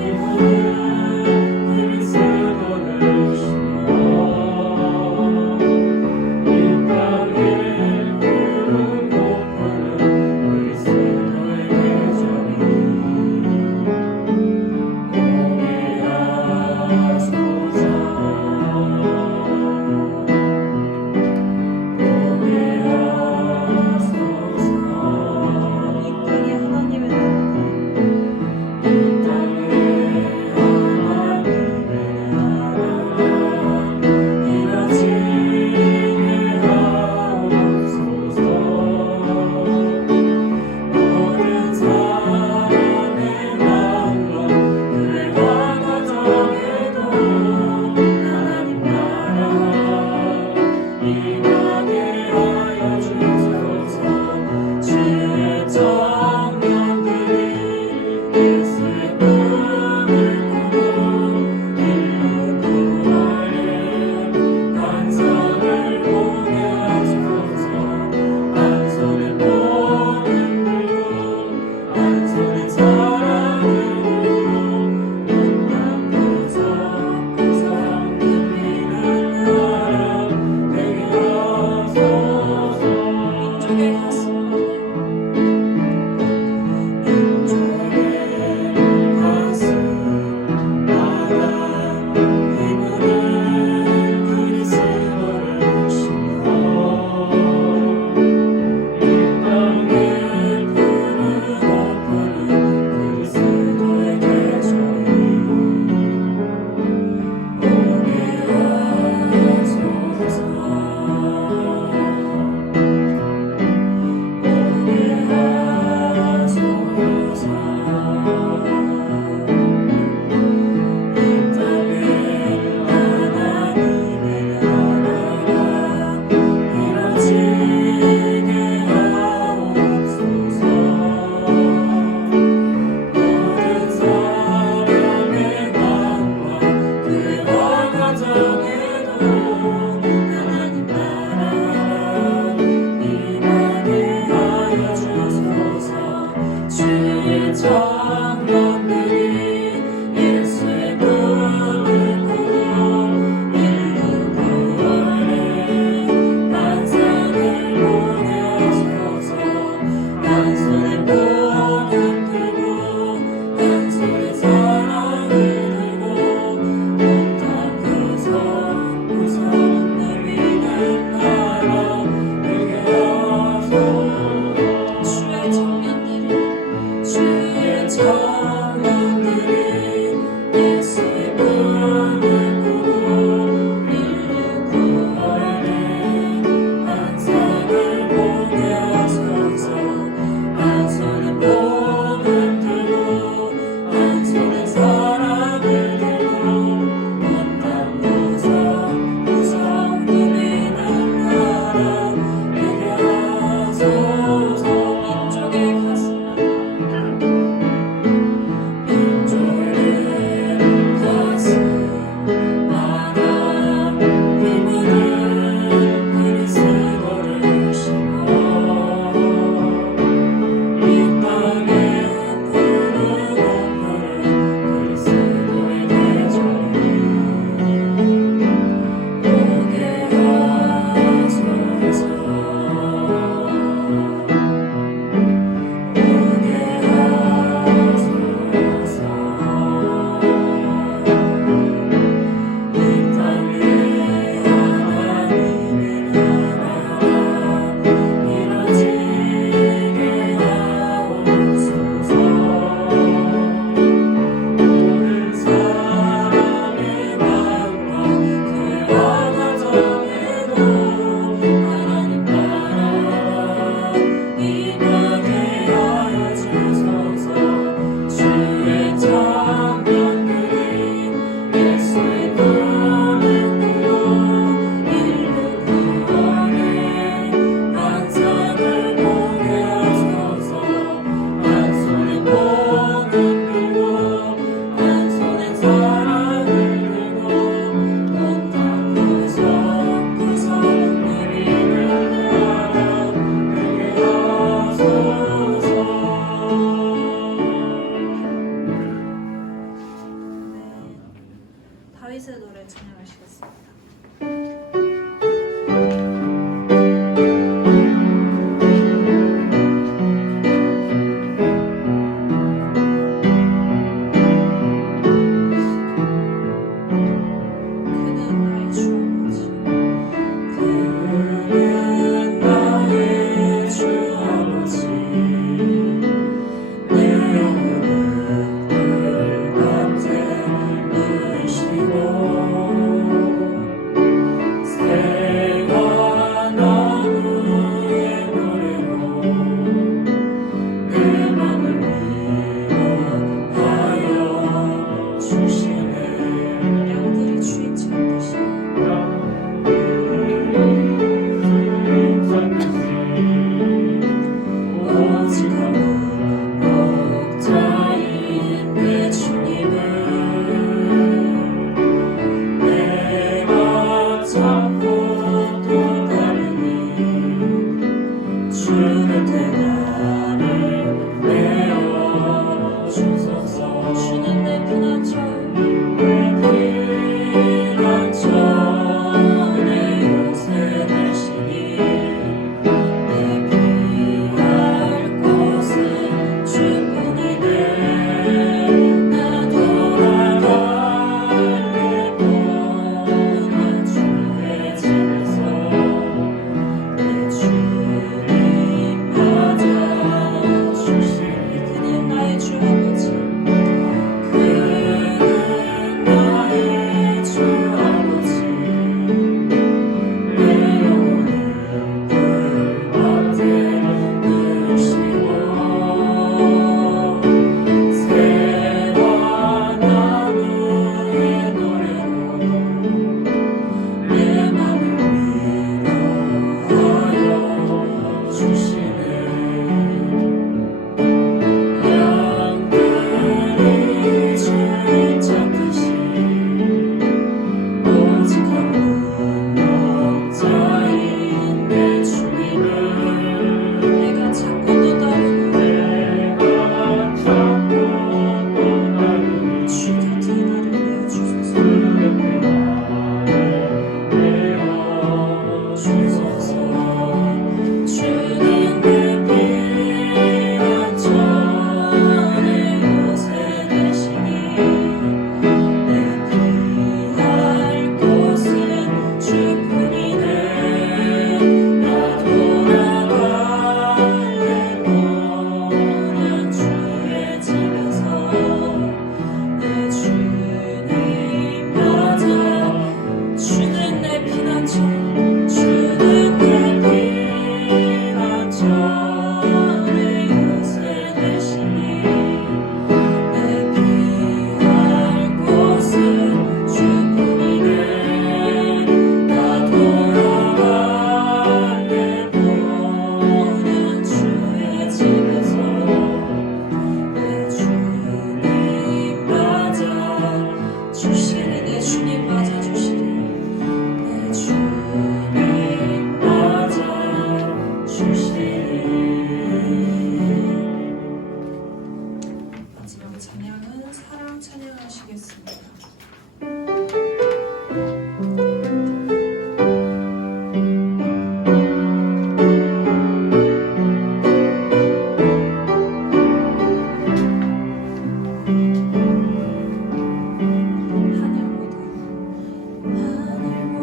이분은 그리스도를 주어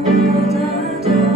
하늘보다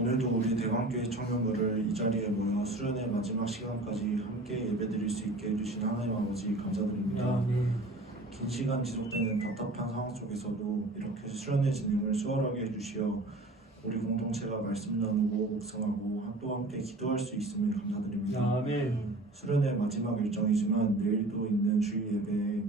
오늘도 우리 대광교회 청년부를 이 자리에 모여 수련의 마지막 시간까지 함께 예배드릴 수 있게 해주신 하나님 아버지 감사드립니다. 긴 시간 지속되는 답답한 상황 속에서도 이렇게 수련의 진행을 수월하게 해주시어 우리 공동체가 말씀 나누고 묵상하고 또 함께 기도할 수 있음을 감사드립니다. 아멘. 수련의 마지막 일정이지만 내일도 있는 주일 예배에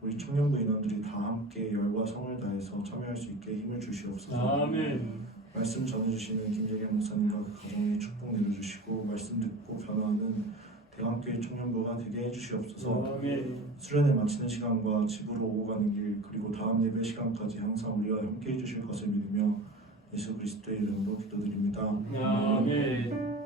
우리 청년부 인원들이 다 함께 열과 성을 다해서 참여할 수 있게 힘을 주시옵소서. 아멘. 말씀 전해주시는 김재경 목사님과 그 가정에 축복 내려주시고 말씀 듣고 변화하는 대광교회 청년부가 되게 해주시옵소서. 아멘. 수련회 마치는 시간과 집으로 오고 가는 길 그리고 다음 예배 시간까지 항상 우리와 함께 해주실 것을 믿으며 예수 그리스도의 이름으로 기도드립니다. 아멘.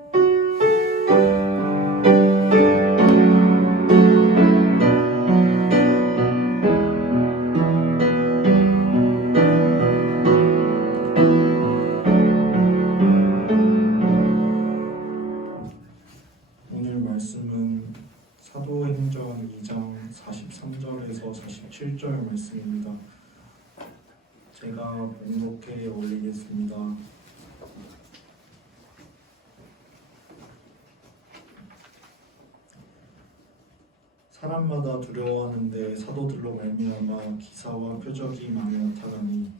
오늘 말씀은 사도행전 2장 43절에서 47절 말씀입니다. 제가 봉독해 올리겠습니다. 사람마다 두려워하는데 사도들로 말미암아 기사와 표적이 많이 나타나니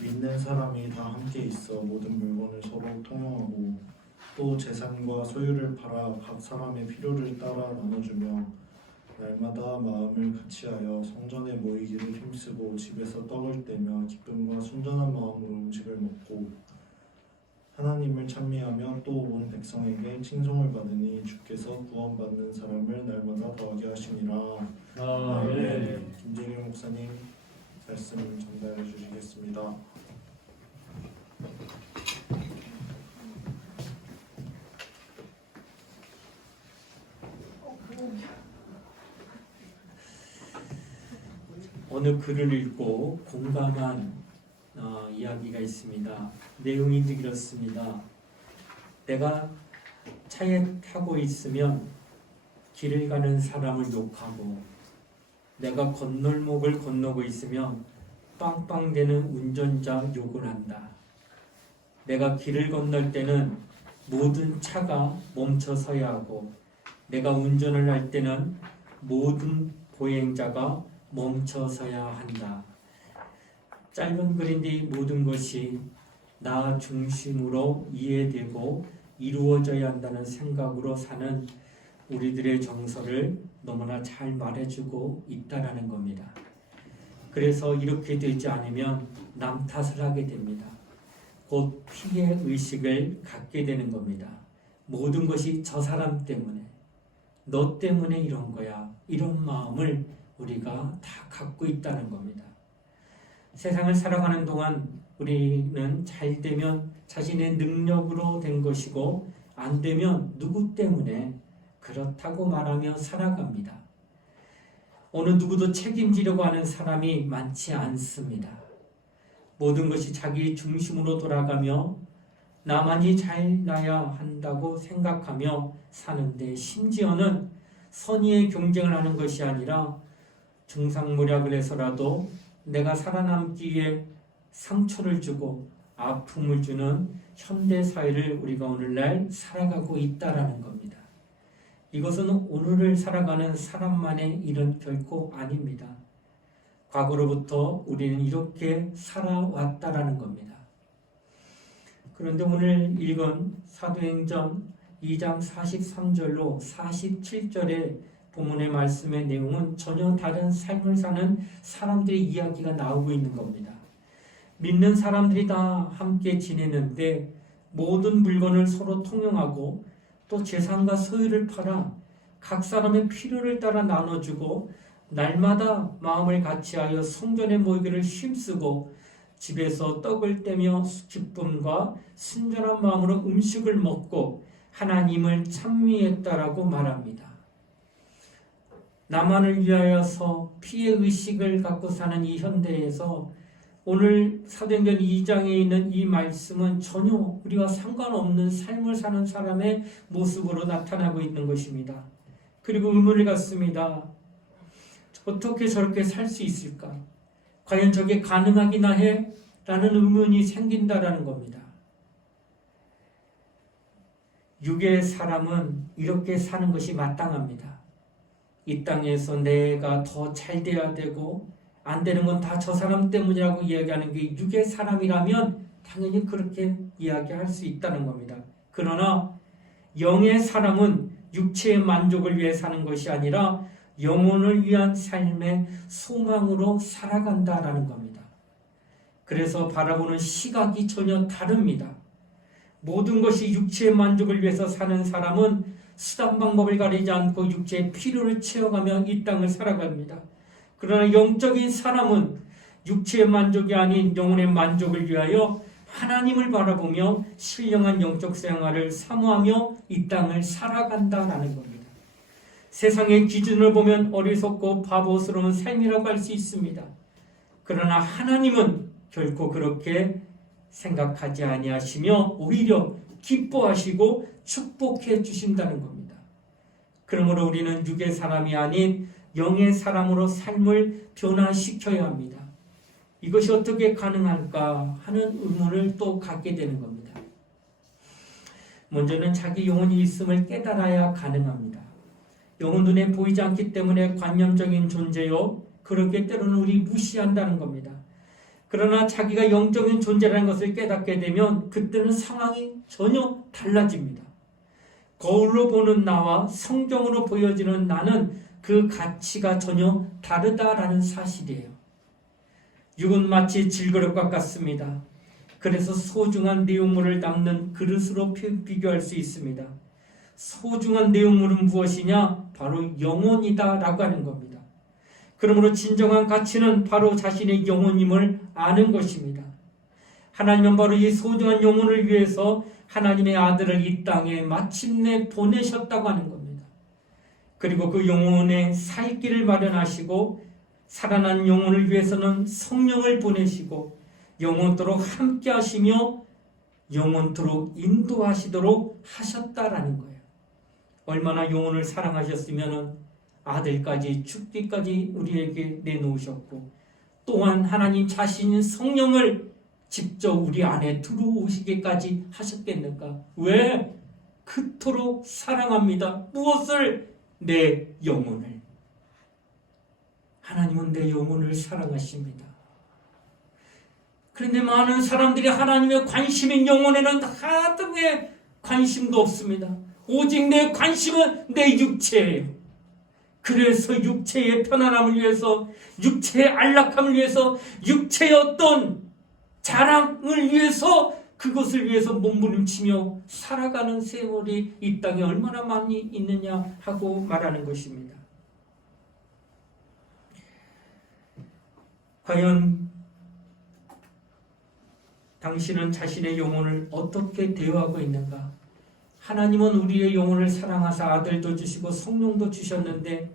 믿는 사람이 다 함께 있어 모든 물건을 서로 통용하고 또 재산과 소유를 팔아 각 사람의 필요를 따라 나눠주며 날마다 마음을 같이하여 성전에 모이기를 힘쓰고 집에서 떡을 떼며 기쁨과 순전한 마음으로 음식을 먹고 하나님을 찬미하며 또 온 백성에게 칭송을 받으니 주께서 구원받는 사람을 날마다 더하게 하시니라. 아멘. 김재경 목사님 말씀 전달해 주시겠습니다. 어느 글을 읽고 공감한 이야기가 있습니다. 내용이 이렇습니다. 내가 차에 타고 있으면 길을 가는 사람을 욕하고 내가 건널목을 건너고 있으면 빵빵대는 운전자 욕을 한다. 내가 길을 건널 때는 모든 차가 멈춰 서야 하고 내가 운전을 할 때는 모든 보행자가 멈춰 서야 한다. 짧은 글인데 이 모든 것이 나 중심으로 이해되고 이루어져야 한다는 생각으로 사는 우리들의 정서를 너무나 잘 말해주고 있다라는 겁니다. 그래서 이렇게 되지 않으면 남 탓을 하게 됩니다. 곧 피해 의식을 갖게 되는 겁니다. 모든 것이 저 사람 때문에, 너 때문에 이런 거야, 이런 마음을 우리가 다 갖고 있다는 겁니다. 세상을 살아가는 동안 우리는 잘 되면 자신의 능력으로 된 것이고 안 되면 누구 때문에 그렇다고 말하며 살아갑니다. 어느 누구도 책임지려고 하는 사람이 많지 않습니다. 모든 것이 자기 중심으로 돌아가며 나만이 잘나야 한다고 생각하며 사는데 심지어는 선의의 경쟁을 하는 것이 아니라 중상모략을 해서라도 내가 살아남기 위해 상처를 주고 아픔을 주는 현대사회를 우리가 오늘날 살아가고 있다라는 겁니다. 이것은 오늘을 살아가는 사람만의 일은 결코 아닙니다. 과거로부터 우리는 이렇게 살아왔다라는 겁니다. 그런데 오늘 읽은 사도행전 2장 43절로 47절의 본문의 말씀의 내용은 전혀 다른 삶을 사는 사람들의 이야기가 나오고 있는 겁니다. 믿는 사람들이 다 함께 지내는데 모든 물건을 서로 통용하고 또 재산과 소유를 팔아 각 사람의 필요를 따라 나눠주고 날마다 마음을 같이하여 성전에 모이기를 힘쓰고 집에서 떡을 떼며 기쁨과 순전한 마음으로 음식을 먹고 하나님을 찬미했다라고 말합니다. 나만을 위하여서 피해의식을 갖고 사는 이 현대에서 오늘 사도행전 2장에 있는 이 말씀은 전혀 우리와 상관없는 삶을 사는 사람의 모습으로 나타나고 있는 것입니다. 그리고 의문을 갖습니다. 어떻게 저렇게 살 수 있을까? 과연 저게 가능하기나 해? 라는 의문이 생긴다라는 겁니다. 육의 사람은 이렇게 사는 것이 마땅합니다. 이 땅에서 내가 더 잘 돼야 되고 안 되는 건 다 저 사람 때문이라고 이야기하는 게 육의 사람이라면 당연히 그렇게 이야기할 수 있다는 겁니다. 그러나 영의 사람은 육체의 만족을 위해 사는 것이 아니라 영혼을 위한 삶의 소망으로 살아간다라는 겁니다. 그래서 바라보는 시각이 전혀 다릅니다. 모든 것이 육체의 만족을 위해서 사는 사람은 수단 방법을 가리지 않고 육체의 필요를 채워가며 이 땅을 살아갑니다. 그러나 영적인 사람은 육체의 만족이 아닌 영혼의 만족을 위하여 하나님을 바라보며 신령한 영적 생활을 사모하며 이 땅을 살아간다라는 겁니다. 세상의 기준을 보면 어리석고 바보스러운 삶이라고 할 수 있습니다. 그러나 하나님은 결코 그렇게 생각하지 아니하시며 오히려 기뻐하시고 축복해 주신다는 겁니다. 그러므로 우리는 육의 사람이 아닌 영의 사람으로 삶을 변화시켜야 합니다. 이것이 어떻게 가능할까 하는 의문을 또 갖게 되는 겁니다. 먼저는 자기 영혼이 있음을 깨달아야 가능합니다. 영혼 눈에 보이지 않기 때문에 관념적인 존재요, 그렇게 때로는 우리 무시한다는 겁니다. 그러나 자기가 영적인 존재라는 것을 깨닫게 되면 그때는 상황이 전혀 달라집니다. 거울로 보는 나와 성경으로 보여지는 나는 그 가치가 전혀 다르다라는 사실이에요. 육은 마치 질그릇과 같습니다. 그래서 소중한 내용물을 담는 그릇으로 비교할 수 있습니다. 소중한 내용물은 무엇이냐? 바로 영혼이다 라고 하는 겁니다. 그러므로 진정한 가치는 바로 자신의 영혼임을 아는 것입니다. 하나님은 바로 이 소중한 영혼을 위해서 하나님의 아들을 이 땅에 마침내 보내셨다고 하는 겁니다. 그리고 그 영혼의 살 길을 마련하시고 살아난 영혼을 위해서는 성령을 보내시고 영원토록 함께 하시며 영원토록 인도하시도록 하셨다라는 거예요. 얼마나 영혼을 사랑하셨으면 아들까지 죽기까지 우리에게 내놓으셨고 또한 하나님 자신인 성령을 직접 우리 안에 들어오시기까지 하셨겠는가? 왜? 그토록 사랑합니다. 무엇을? 내 영혼을. 하나님은 내 영혼을 사랑하십니다. 그런데 많은 사람들이 하나님의 관심인 영혼에는 하등의 관심도 없습니다. 오직 내 관심은 내 육체예요. 그래서 육체의 편안함을 위해서, 육체의 안락함을 위해서, 육체의 어떤 자랑을 위해서 그것을 위해서 몸부림치며 살아가는 세월이 이 땅에 얼마나 많이 있느냐 하고 말하는 것입니다. 과연 당신은 자신의 영혼을 어떻게 대우하고 있는가? 하나님은 우리의 영혼을 사랑하사 아들도 주시고 성령도 주셨는데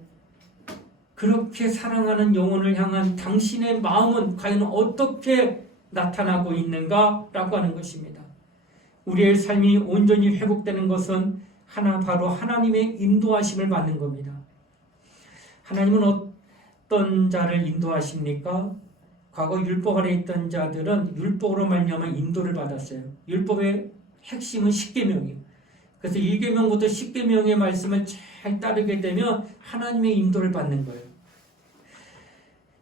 그렇게 사랑하는 영혼을 향한 당신의 마음은 과연 어떻게 나타나고 있는가라고 하는 것입니다. 우리의 삶이 온전히 회복되는 것은 바로 하나님의 인도하심을 받는 겁니다. 하나님은 어떤 자를 인도하십니까? 과거 율법 아래 있던 자들은 율법으로 말미암아 인도를 받았어요. 율법의 핵심은 십계명이에요. 그래서 1계명부터 10계명의 말씀을 잘 따르게 되면 하나님의 인도를 받는 거예요.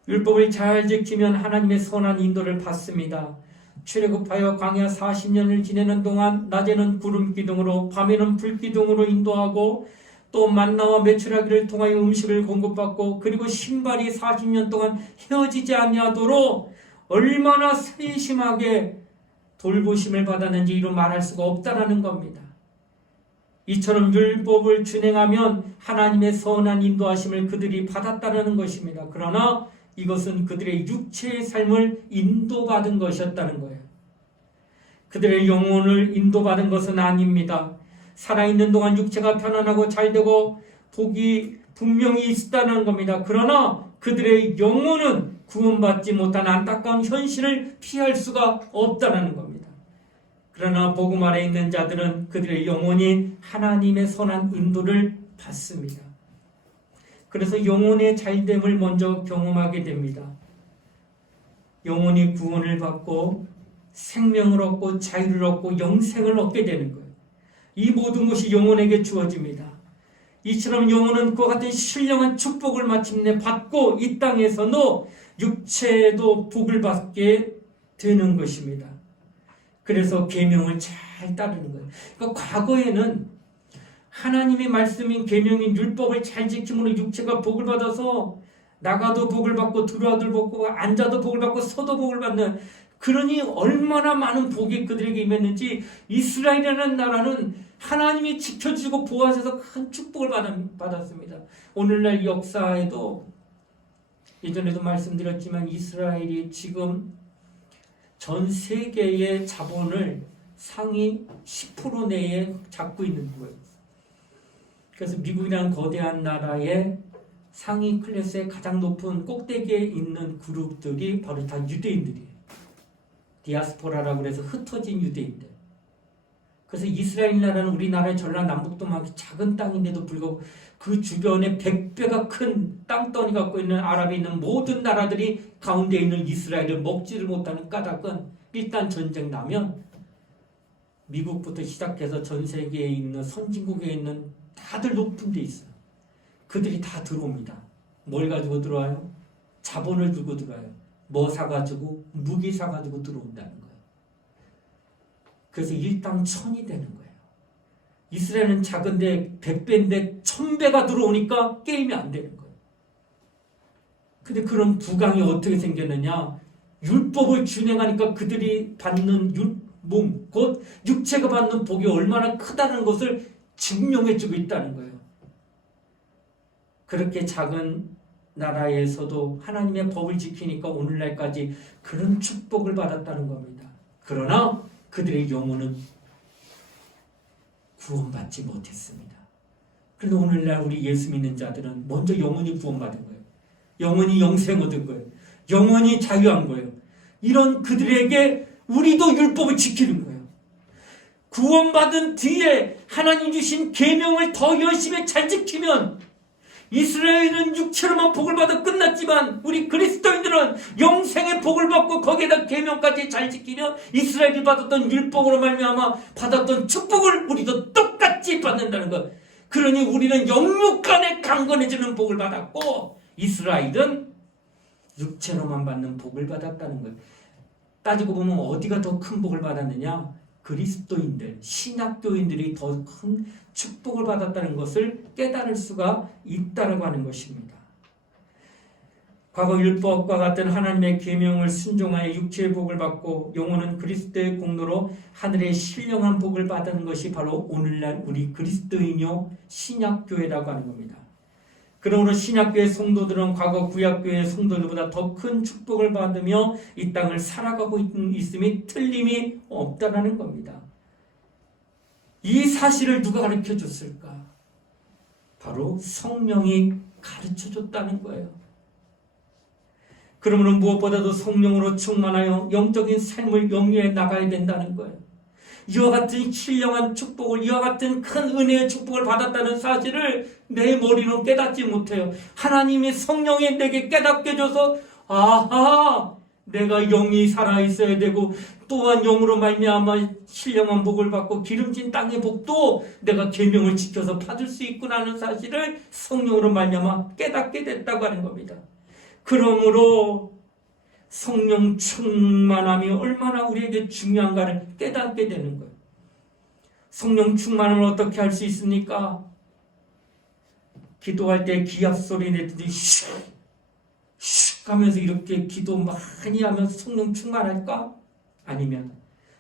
율법을 잘 지키면 하나님의 선한 인도를 받습니다. 출애굽하여 광야 40년을 지내는 동안 낮에는 구름 기둥으로 밤에는 불 기둥으로 인도하고 또 만나와 메추라기를 통하여 음식을 공급받고 그리고 신발이 40년 동안 헤어지지 아니하도록 얼마나 세심하게 돌보심을 받았는지 이루 말할 수가 없다라는 겁니다. 이처럼 율법을 준행하면 하나님의 선한 인도하심을 그들이 받았다는 것입니다. 그러나 이것은 그들의 육체의 삶을 인도받은 것이었다는 거예요. 그들의 영혼을 인도받은 것은 아닙니다. 살아있는 동안 육체가 편안하고 잘되고 복이 분명히 있었다는 겁니다. 그러나 그들의 영혼은 구원받지 못한 안타까운 현실을 피할 수가 없다는 겁니다. 그러나 복음 아래 있는 자들은 그들의 영혼이 하나님의 선한 인도를 받습니다. 그래서 영혼의 잘됨을 먼저 경험하게 됩니다. 영혼이 구원을 받고 생명을 얻고 자유를 얻고 영생을 얻게 되는 거예요. 이 모든 것이 영혼에게 주어집니다. 이처럼 영혼은 그와 같은 신령한 축복을 마침내 받고 이 땅에서도 육체도 복을 받게 되는 것입니다. 그래서 계명을 잘 따르는 거예요. 그러니까 과거에는 하나님의 말씀인 계명인 율법을 잘 지킴으로 육체가 복을 받아서 나가도 복을 받고 들어와도 복고 앉아도 복을 받고 서도 복을 받는, 그러니 얼마나 많은 복이 그들에게 임했는지 이스라엘이라는 나라는 하나님이 지켜주고 보호하셔서 큰 축복을 받았습니다. 오늘날 역사에도 예전에도 말씀드렸지만 이스라엘이 지금 전 세계의 자본을 상위 10% 내에 잡고 있는 거예요. 그래서 미국이라는 거대한 나라의 상위 클래스의 가장 높은 꼭대기에 있는 그룹들이 바로 다 유대인들이에요. 디아스포라라고 해서 흩어진 유대인들. 그래서 이스라엘 나라는 우리나라의 전라남북도만 작은 땅인데도 불구하고 그 주변에 100배가 큰 땅덩이 갖고 있는 아랍에 있는 모든 나라들이 가운데 있는 이스라엘을 먹지를 못하는 까닭은 일단 전쟁 나면 미국부터 시작해서 전 세계에 있는 선진국에 있는 다들 높은 데 있어요. 그들이 다 들어옵니다. 뭘 가지고 들어와요? 자본을 들고 들어와요. 뭐 사가지고? 무기 사가지고 들어온다는 거예요. 그래서 일당천이 되는 거예요. 이스라엘은 작은데 100배인데 1000배가 들어오니까 게임이 안 되는 거예요. 근데 그런 부강이 어떻게 생겼느냐? 율법을 준행하니까 그들이 받는 몸, 곧 육체가 받는 복이 얼마나 크다는 것을 증명해주고 있다는 거예요. 그렇게 작은 나라에서도 하나님의 법을 지키니까 오늘날까지 그런 축복을 받았다는 겁니다. 그러나 그들의 영혼은 구원받지 못했습니다. 그런데 오늘날 우리 예수 믿는 자들은 먼저 영혼이 구원받은 거예요. 영혼이 영생 얻은 거예요. 영혼이 자유한 거예요. 이런 그들에게 우리도 율법을 지키는 거예요. 구원받은 뒤에 하나님 주신 계명을 더 열심히 잘 지키면 이스라엘은 육체로만 복을 받아 끝났지만 우리 그리스도인들은 영생의 복을 받고 거기에다 계명까지 잘 지키면 이스라엘이 받았던 율법으로 말미암아 받았던 축복을 우리도 똑같이 받는다는 것. 그러니 우리는 영육간에 강건해지는 복을 받았고 이스라엘은 육체로만 받는 복을 받았다는 것. 따지고 보면 어디가 더 큰 복을 받았느냐? 그리스도인들, 신약교인들이 더 큰 축복을 받았다는 것을 깨달을 수가 있다라고 하는 것입니다. 과거 율법과 같은 하나님의 계명을 순종하여 육체의 복을 받고 영혼은 그리스도의 공로로 하늘의 신령한 복을 받는 것이 바로 오늘날 우리 그리스도인요 신약교회라고 하는 겁니다. 그러므로 신약교회 성도들은 과거 구약교회 성도들보다 더 큰 축복을 받으며 이 땅을 살아가고 있음이 틀림이 없다라는 겁니다. 이 사실을 누가 가르쳐 줬을까? 바로 성령이 가르쳐 줬다는 거예요. 그러므로 무엇보다도 성령으로 충만하여 영적인 삶을 영위해 나가야 된다는 거예요. 이와 같은 신령한 축복을, 이와 같은 큰 은혜의 축복을 받았다는 사실을 내 머리로 깨닫지 못해요. 하나님의 성령이 내게 깨닫게 해줘서 아하, 내가 영이 살아있어야 되고 또한 영으로 말미암아 신령한 복을 받고 기름진 땅의 복도 내가 계명을 지켜서 받을 수 있구나는 사실을 성령으로 말미암아 깨닫게 됐다고 하는 겁니다. 그러므로 성령 충만함이 얼마나 우리에게 중요한가를 깨닫게 되는 거예요. 성령 충만함을 어떻게 할 수 있습니까? 기도할 때 기합 소리 내듯이 슉 하면서 이렇게 기도 많이 하면 성령 충만할까? 아니면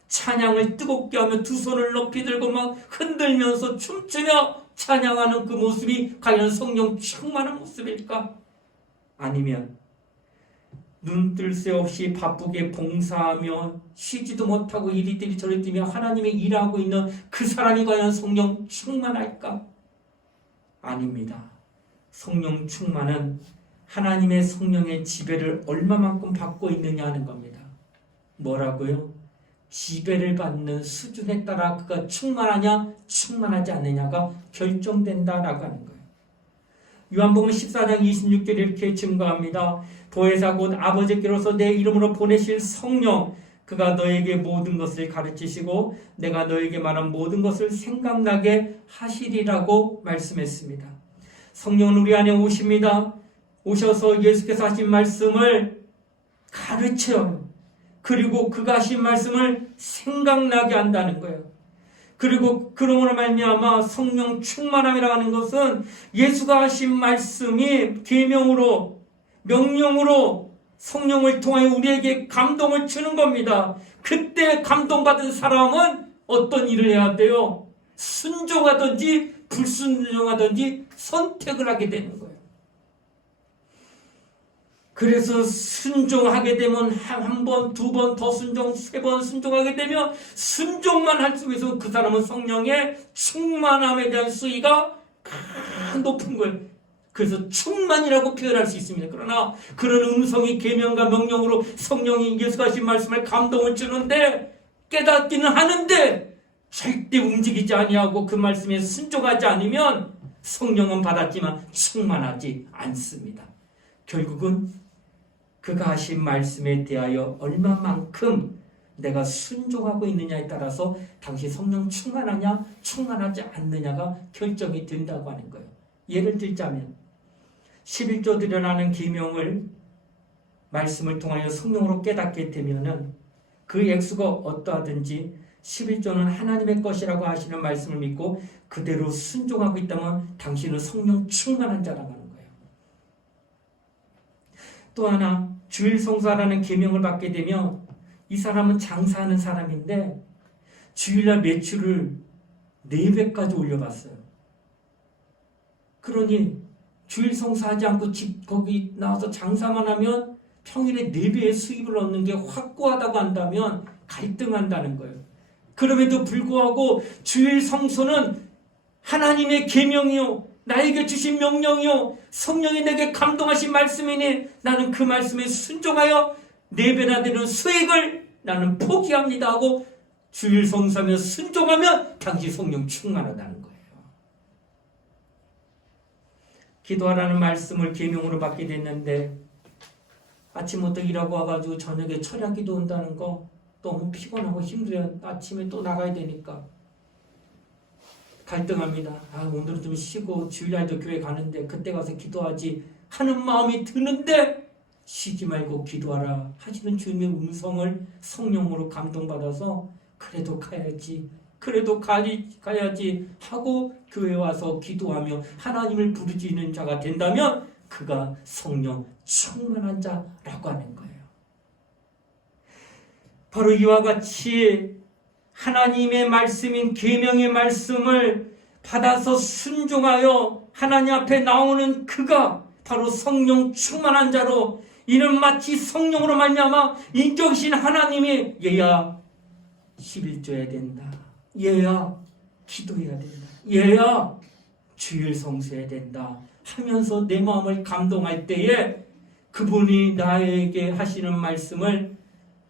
찬양을 뜨겁게 하며 두 손을 높이 들고 막 흔들면서 춤추며 찬양하는 그 모습이 과연 성령 충만한 모습일까? 아니면 눈뜰 새 없이 바쁘게 봉사하며 쉬지도 못하고 이리저리 저리 뛰며 하나님의 일하고 있는 그 사람이 과연 성령 충만할까? 아닙니다. 성령 충만은 하나님의 성령의 지배를 얼마만큼 받고 있느냐 하는 겁니다. 뭐라고요? 지배를 받는 수준에 따라 그가 충만하냐 충만하지 않느냐가 결정된다라고 하는 거예요. 요한복음 14장 26절 이렇게 증거합니다. 보혜사 곧 아버지께로서 내 이름으로 보내실 성령 그가 너에게 모든 것을 가르치시고 내가 너에게 말한 모든 것을 생각나게 하시리라고 말씀했습니다. 성령은 우리 안에 오십니다. 오셔서 예수께서 하신 말씀을 가르쳐요. 그리고 그가 하신 말씀을 생각나게 한다는 거예요. 그리고 그러므로 말미암아 성령 충만함이라고 하는 것은 예수가 하신 말씀이 계명으로 명령으로 성령을 통하여 우리에게 감동을 주는 겁니다. 그때 감동받은 사람은 어떤 일을 해야 돼요? 순종하든지 불순종하든지 선택을 하게 되는 거예요. 그래서 순종하게 되면 한 번, 두 번 더 순종, 세 번 순종하게 되면 순종만 할 수 있어서 그 사람은 성령의 충만함에 대한 수위가 높은 거예요. 그래서 충만이라고 표현할 수 있습니다. 그러나 그런 음성이 계명과 명령으로 성령이 예수가 하신 말씀을 감동을 주는데 깨닫기는 하는데 절대 움직이지 아니하고 그 말씀에 순종하지 않으면 성령은 받았지만 충만하지 않습니다. 결국은 그가 하신 말씀에 대하여 얼마만큼 내가 순종하고 있느냐에 따라서 당시 성령 충만하냐 충만하지 않느냐가 결정이 된다고 하는 거예요. 예를 들자면 11조 드려라는 계명을 말씀을 통하여 성령으로 깨닫게 되면은 그 액수가 어떠하든지 11조는 하나님의 것이라고 하시는 말씀을 믿고 그대로 순종하고 있다면 당신은 성령 충만한 자라고 하는 거예요. 또 하나 주일 성수하라는 계명을 받게 되면 이 사람은 장사하는 사람인데 주일날 매출을 4배까지 올려봤어요. 그러니 주일 성수하지 않고 집 거기 나와서 장사만 하면 평일에 4배의 수입을 얻는 게 확고하다고 한다면 갈등한다는 거예요. 그럼에도 불구하고 주일 성수는 하나님의 계명이요 나에게 주신 명령이요 성령이 내게 감동하신 말씀이니 나는 그 말씀에 순종하여 4배나 되는 수익을 나는 포기합니다 하고 주일 성수하며 순종하면 당시 성령 충만하다는 거예요. 기도하라는 말씀을 계명으로 받게 됐는데 아침부터 일하고 와가지고 저녁에 철야 기도 온다는 거 너무 피곤하고 힘들어요. 아침에 또 나가야 되니까 갈등합니다. 오늘은 좀 쉬고 주일날도 교회 가는데 그때 가서 기도하지 하는 마음이 드는데 쉬지 말고 기도하라 하시는 주님의 음성을 성령으로 감동받아서 그래도 가야지 하고 교회 와서 기도하며 하나님을 부르짖는 자가 된다면 그가 성령 충만한 자라고 하는 거예요. 바로 이와 같이 하나님의 말씀인 계명의 말씀을 받아서 순종하여 하나님 앞에 나오는 그가 바로 성령 충만한 자로 이는 마치 성령으로 말미암아 인격이신 하나님이 얘야 11조해야 된다. 얘야 기도해야 된다. 얘야 주일 성수해야 된다 하면서 내 마음을 감동할 때에 그분이 나에게 하시는 말씀을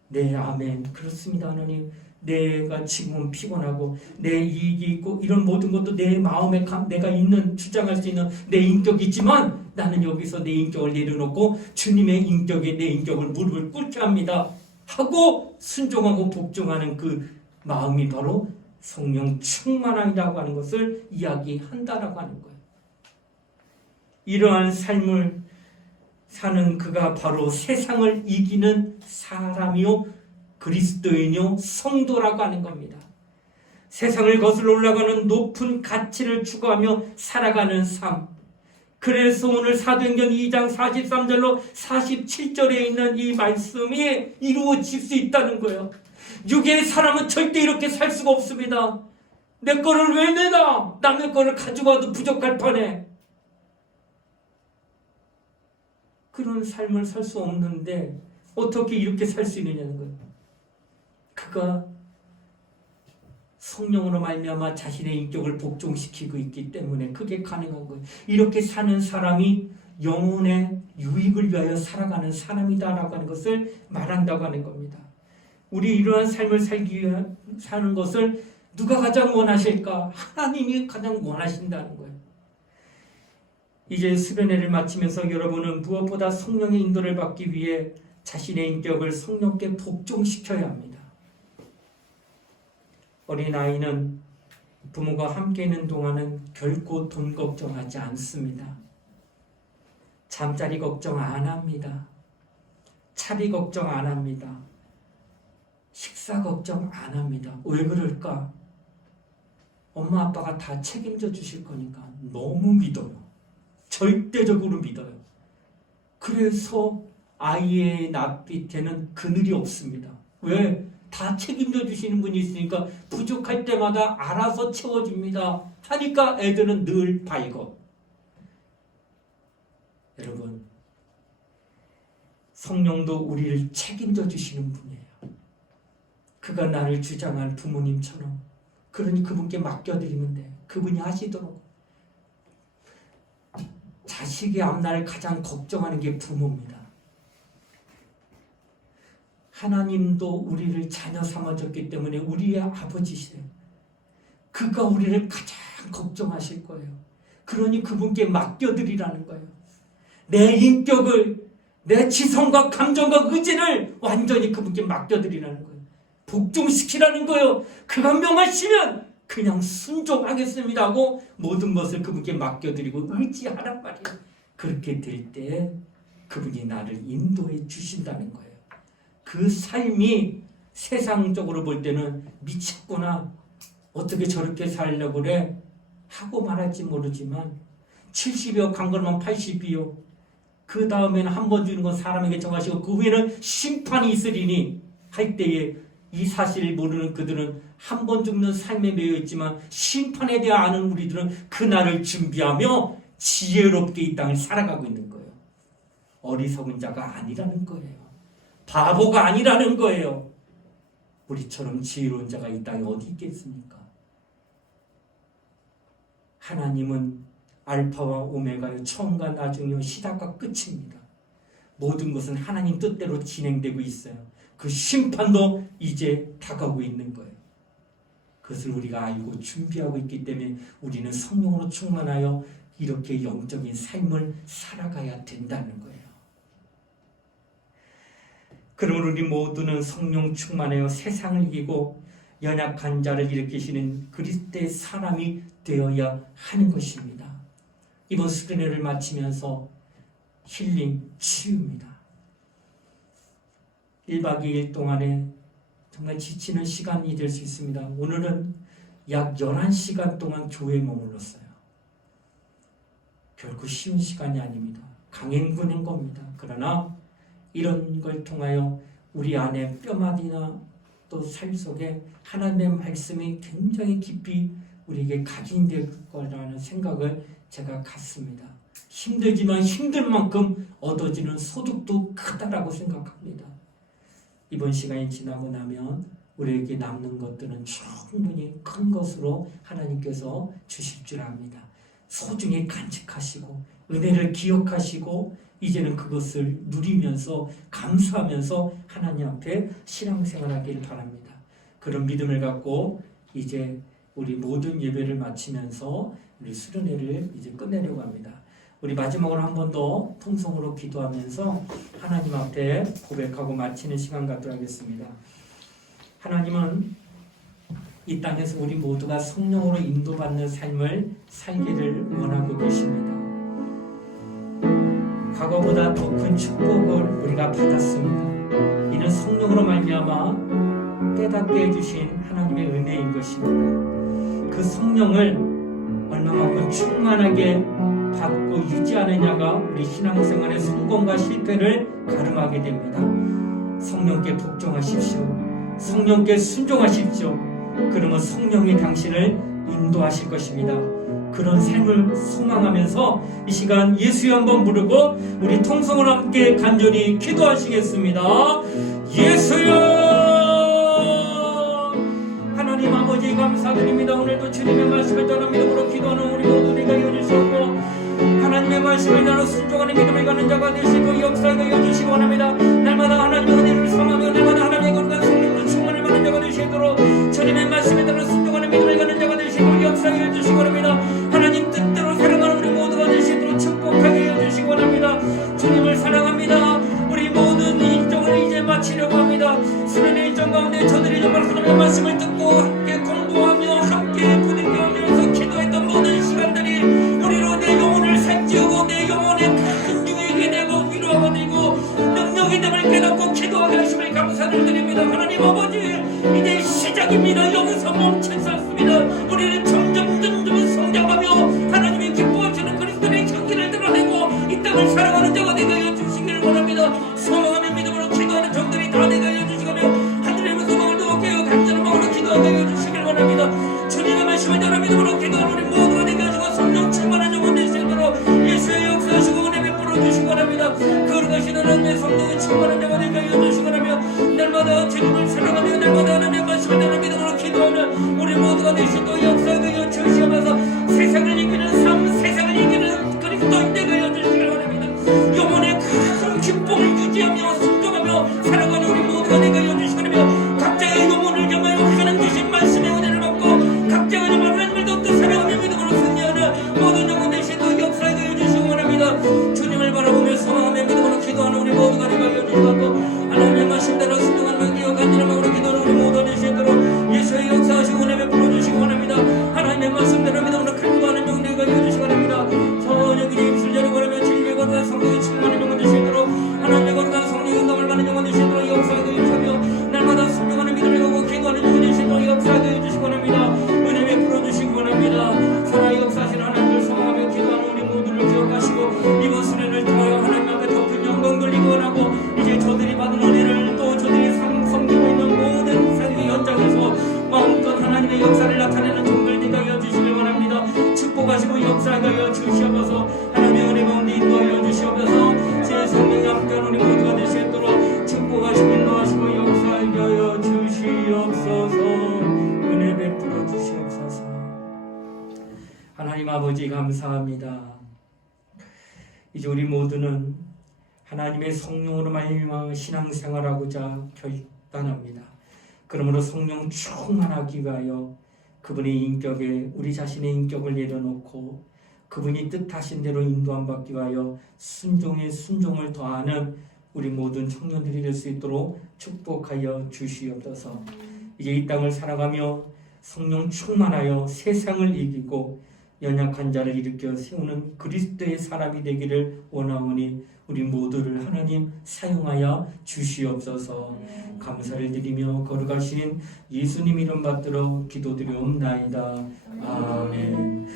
네 아멘 그렇습니다 하나님 내가 지금은 피곤하고 내 이익이 있고 이런 모든 것도 내 마음에 내가 있는 주장할 수 있는 내 인격이지만 나는 여기서 내 인격을 내려놓고 주님의 인격에 내 인격을 무릎을 꿇게 합니다 하고 순종하고 복종하는 그 마음이 바로 성령 충만함이라고 하는 것을 이야기한다라고 하는 거예요. 이러한 삶을 사는 그가 바로 세상을 이기는 사람이요 그리스도인이요 성도라고 하는 겁니다. 세상을 거슬러 올라가는 높은 가치를 추구하며 살아가는 삶. 그래서 오늘 사도행전 2장 43절로 47절에 있는 이 말씀이 이루어질 수 있다는 거예요. 육의 사람은 절대 이렇게 살 수가 없습니다. 내 거를 왜 내놔? 남의 거를 가져가도 부족할 판에. 그런 삶을 살 수 없는데 어떻게 이렇게 살 수 있느냐는 거예요. 그가 성령으로 말미암아 자신의 인격을 복종시키고 있기 때문에 그게 가능한 거예요. 이렇게 사는 사람이 영혼의 유익을 위하여 살아가는 사람이다라고 하는 것을 말한다고 하는 겁니다. 우리 이러한 삶을 살기 위해 사는 것을 누가 가장 원하실까? 하나님이 가장 원하신다는 거예요. 이제 수련회를 마치면서 여러분은 무엇보다 성령의 인도를 받기 위해 자신의 인격을 성령께 복종시켜야 합니다. 어린아이는 부모가 함께 있는 동안은 결코 돈 걱정하지 않습니다. 잠자리 걱정 안 합니다. 차비 걱정 안 합니다. 식사 걱정 안 합니다. 왜 그럴까? 엄마 아빠가 다 책임져 주실 거니까 너무 믿어요. 절대적으로 믿어요. 그래서 아이의 낯빛에는 그늘이 없습니다. 왜? 다 책임져 주시는 분이 있으니까 부족할 때마다 알아서 채워줍니다. 하니까 애들은 늘 밝어. 여러분, 성령도 우리를 책임져 주시는 분이에요. 그가 나를 주장할 부모님처럼. 그러니 그분께 맡겨드리면 돼요. 그분이 하시도록. 자식의 앞날을 가장 걱정하는 게 부모입니다. 하나님도 우리를 자녀 삼아줬기 때문에 우리의 아버지시래요. 그가 우리를 가장 걱정하실 거예요. 그러니 그분께 맡겨드리라는 거예요. 내 인격을, 내 지성과 감정과 의지를 완전히 그분께 맡겨드리라는 거예요. 복종시키라는 거예요. 그가 명하시면 그냥 순종하겠습니다 하고 모든 것을 그분께 맡겨드리고 의지하란 말이에요. 그렇게 될 때 그분이 나를 인도해 주신다는 거예요. 그 삶이 세상적으로 볼 때는 미쳤구나. 어떻게 저렇게 살려고 그래? 하고 말할지 모르지만 70이요. 간 거면 80이요. 그 다음에는 한 번 주는 건 사람에게 정하시고 그 후에는 심판이 있으리니 할 때에 이 사실을 모르는 그들은 한 번 죽는 삶에 매여 있지만 심판에 대해 아는 우리들은 그날을 준비하며 지혜롭게 이 땅을 살아가고 있는 거예요. 어리석은 자가 아니라는 거예요. 바보가 아니라는 거예요. 우리처럼 지혜로운 자가 이 땅에 어디 있겠습니까? 하나님은 알파와 오메가요, 처음과 나중이요, 시작과 끝입니다. 모든 것은 하나님 뜻대로 진행되고 있어요. 그 심판도 이제 다가오고 있는 거예요. 그것을 우리가 알고 준비하고 있기 때문에 우리는 성령으로 충만하여 이렇게 영적인 삶을 살아가야 된다는 거예요. 그러므로 우리 모두는 성령 충만하여 세상을 이기고 연약한 자를 일으키시는 그리스도의 사람이 되어야 하는 것입니다. 이번 수련회를 마치면서 힐링, 치유입니다. 1박 2일 동안에 정말 지치는 시간이 될 수 있습니다. 오늘은 약 11시간 동안 교회에 머물렀어요. 결코 쉬운 시간이 아닙니다. 강행군인 겁니다. 그러나 이런 걸 통하여 우리 안에 뼈마디나 또 삶 속에 하나님의 말씀이 굉장히 깊이 우리에게 각인될 거라는 생각을 제가 갖습니다. 힘들지만 힘든 만큼 얻어지는 소득도 크다라고 생각합니다. 이번 시간이 지나고 나면 우리에게 남는 것들은 충분히 큰 것으로 하나님께서 주실 줄 압니다. 소중히 간직하시고 은혜를 기억하시고 이제는 그것을 누리면서 감사하면서 하나님 앞에 신앙생활하기를 바랍니다. 그런 믿음을 갖고 이제 우리 모든 예배를 마치면서 우리 수련회를 이제 끝내려고 합니다. 우리 마지막으로 한 번 더 통성으로 기도하면서 하나님 앞에 고백하고 마치는 시간 갖도록 하겠습니다. 하나님은 이 땅에서 우리 모두가 성령으로 인도받는 삶을 살기를 원하고 계십니다. 과거보다 더 큰 축복을 우리가 받았습니다. 이는 성령으로 말미암아 깨닫게 해주신 하나님의 은혜인 것입니다. 그 성령을 얼마만큼 충만하게 받고 유지하느냐가 우리 신앙생활의 성공과 실패를 가름하게 됩니다. 성령께 복종하십시오. 성령께 순종하십시오. 그러면 성령이 당신을 인도하실 것입니다. 그런 삶을 소망하면서 이 시간 예수여 한번 부르고 우리 통성으로 함께 간절히 기도하시겠습니다. 예수여! 하나님 아버지 감사드립니다. 오늘도 주님의 말씀을 따라 믿음으로 기도하는 우리 모두가 이어주시고 하나님의 말씀을 따라 순종하는 믿음을 가는 자가 되시고 역사가 이어주시기 원합니다. 날마다 하나님의 은혜를 삼하며 날마다 하나님의 거룩한 성령으로 충만을 받는 자가 되시도록 주님의 말씀에 따라 순종하는 믿음을 가는 자가 되시고 역사가 이어주시기 원합니다. 하나님 뜻대로 살아가는 우리 모두가 되시도록 축복하게 이어주시기 원합니다. 주님을 사랑합니다. 우리 모든 일정을 이제 마치려고 합니다. 수련의 일정 가운데 저들이 정말 하나님의 말씀을 듣고 함께 거룩하신 하나님의 성령이 충만한 자가 되게 하여 주시거라며 날마다 주님을 사랑하며 날마다 하나님의 말씀을 나는 믿음으로 기도하는 우리 모두가 되시고 역사에 되어 주시옵소서. 세상을 이기는 삶, 세상을 이기는 그리스도인 되게 하여 주시길 바랍니다. 영혼의 큰 기쁨을 유지하며 순종하며 살아가는 우리 모두가 되게 하여 주시거라며 각자의 영혼을 향하여 하나님 주신 말씀의 은혜를 받고 각자가 정말 하나님을 더욱더 사랑하며 믿음으로 승리하는 모든 영혼 되신 또 역사에 되어 주시기 원합니다. 주님을 바라보며 소망하며 믿음으로 기도하는 우리 모두가 되게 하여 주시고 하나님의 말씀대로 순종하며 기억 간절한 마음으로 기도하는 우리 모두가 되시도록 예수의 역사하시고 은혜 베풀어 주시기 원합니다. 하나님의 말씀대로 믿음으로 간구하는 영혼되게 하여 주시기 원합니다. 전혀 그의 입술 열고 바라며 진리의 거룩한 성령이 충만한 영혼 되시도록 하나님의 거룩한 성령의 응답을 받는 영혼 되시도록 역사에 되어 주시며 날마다 순종하는 믿음을 갖고 기도하는 영혼 되시도록 역사에 되어 주시기 원합니다. 은혜 베풀어 주시기 원합니다. 살아 역사하신 하나님을 소망하며 기도하는 우리 모두를 기억하시고 이번 수련을 통하여 하나님 앞에 더 큰 영광 돌리기 원하고 이제 저들이 받은 은혜를 또 저들이 섬기고 있는 모든 세계 현장에서 마음껏 하나님의 역사를 나타내는 종들 되게 하여 주시길 원합니다. 축복하시고 역사하게 하여 주시옵소서. 하나님의 은혜 가운데 인도하여 주시옵소서. 제 성령이 함께한 우리 모두가 되시도록 축복하시고 인도하시고 역사하게 하여 주시옵소서. 은혜 베풀어 주시옵소서. 하나님 아버지 감사합니다. 이제 우리 모두는 하나님의 성령으로 말미암아 신앙생활하고자 결단합니다. 그러므로 성령 충만하기 위하여 그분의 인격에 우리 자신의 인격을 내려놓고 그분이 뜻하신 대로 인도함 받기 위하여 순종에 순종을 더하는 우리 모든 청년들이 될 수 있도록 축복하여 주시옵소서. 이제 이 땅을 살아가며 성령 충만하여 세상을 이기고 연약한 자를 일으켜 세우는 그리스도의 사람이 되기를 원하오니 우리 모두를 하나님 사용하여 주시옵소서. 감사를 드리며 거룩하신 예수님 이름 받들어 기도드리옵나이다. 아멘.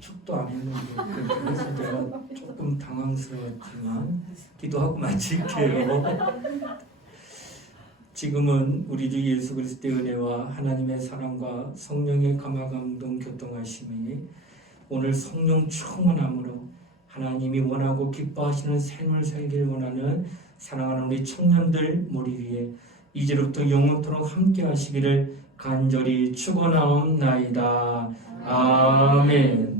축도 안 했는데 그래서 제가 조금 당황스러웠지만 기도하고 마칠게요. 지금은 우리 주 예수 그리스도의 은혜와 하나님의 사랑과 성령의 감화감동 교통하심이 오늘 성령 충만함으로 하나님이 원하고 기뻐하시는 삶을 살기를 원하는 사랑하는 우리 청년들 머리 위에 이제부터 영원토록 함께 하시기를 간절히 축원하옵나이다. 아멘.